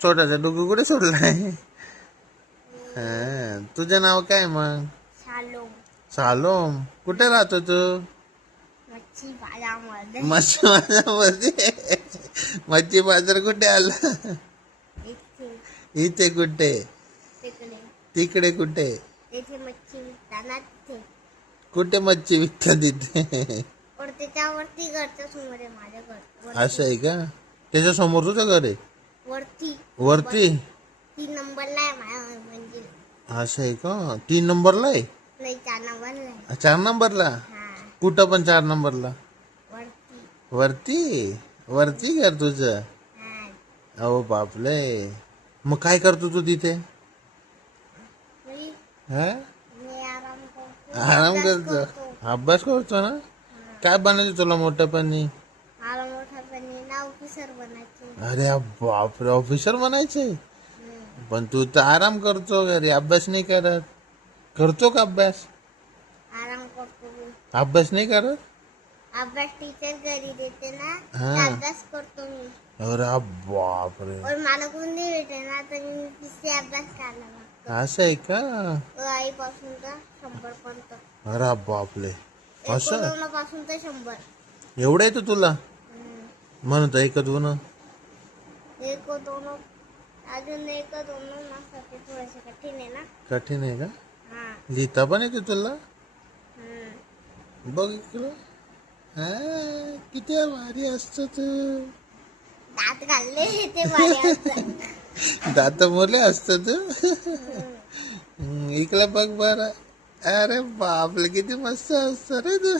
छोटासा डुगू कुठे सोडलाय? तुझं नाव काय मग? शालोम. सालोम. कुठे राहतो तू? मच्छी बाजारामध्ये. मच्छी बाजारामध्ये. मच्छी बाजार कुठे आला? इथे इथे कुठे? तिकडे तिकडे कुठे? इथे मच्छी विकताना तिथे कुठे मच्छी विकतात तिथे? और त्याच्यावरती घरच्या समोर आहे माझ्या घर. असं आहे का? त्याच्या समोर तुझं घर आहे? वरती वरती? 3 नंबरला आहे माझ्या म्हणजे. असं आहे का? 3 नंबरला आहे? नाही 4 नंबरला आहे. 4 नंबरला? हा कुठं पण 4 नंबरला? वरती. वरती? वरती घर तुझं? हा अहो बापले. मग काय करतो तू तिथे? मी हा? मी आराम करतो. आराम अभ्यास करतो? अभ्यास करतो ना? काय बनायचं तुला मोठ्यापणी? मला मोठ्यापणी ना ऑफिसर बनायचे. अरे बापरे, ऑफिसर बनायचे? पण तू तर आराम करतो घरी, अभ्यास नाही करत. करतो का अभ्यास? आराम करतो मी. अभ्यास नाही करत? अभ्यास टीचर घरी देते ना हा. तर अभ्यास करतो मी. अरे बापरे. और मला कोण नाही भेटे ना तर मी तिथे अभ्यास करायला लागतो. असं आहे का? आईपासून तर 100 पर्यंत. अरे बापले. असं? पासून तर 100. एवढं येतं तुला? म्हणत एक दोन? 1 2 अजून 1 2 मासाठी थोडेसे कठीण आहे ना. कठीण आहे का? हा. लिहिता पण येते तुला? हम्म. बघ इकडं. हा, किती भारी असतं तू. दात घालले ते भारी असतं. दात मोले असतं तू. इकडं बघ बरं. अरे बापले, किती मस्त असतं रे तू.